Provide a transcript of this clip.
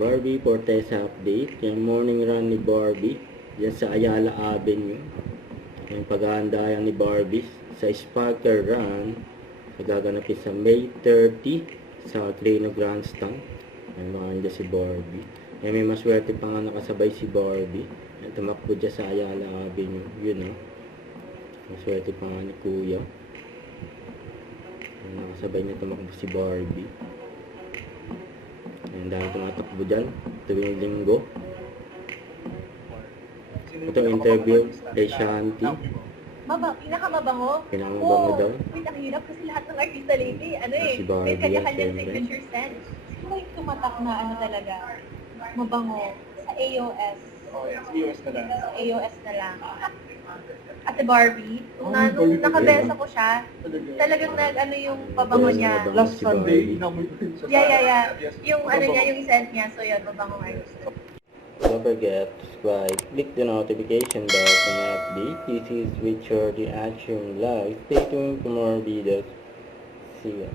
Barbie Fortesa update. Yung morning run ni Barbie. Yan sa Ayala Avenue. Yung paghahanda yan ni Barbie sa Sparker Run. Gaganapin sa May 30 sa Crino Grandstand. Yan mga si Barbie. Yan may maswerte pa nga nakasabay si Barbie. Yan tumakbo dyan sa Ayala Avenue. Yun maswerte pa nga ni Kuya. Yan, nakasabay niya tumakbo si Barbie. Yan, dahil tumatakbo dyan tuwing linggo. Itong interview kay Shanti. Pinakamabango? Pinakamabango daw. Wait, ang hirap kasi lahat ng artista lately, Si Barbie may kanya-kanyang yan, signature scent. May tumatak na talaga, mabango, sa AOS. Sa US na lang. Sa AOS na lang. Ate Barbie, nung nakabesa ko siya, talagang yung pabango niya. Last Sunday, inamoy ko rin siya. Yeah. Yung niya, yung scent niya, so yun, mabango artista. Don't forget to subscribe, click the notification bell for more updates. This is Richard Reaction Live. Stay tuned for more videos. See ya.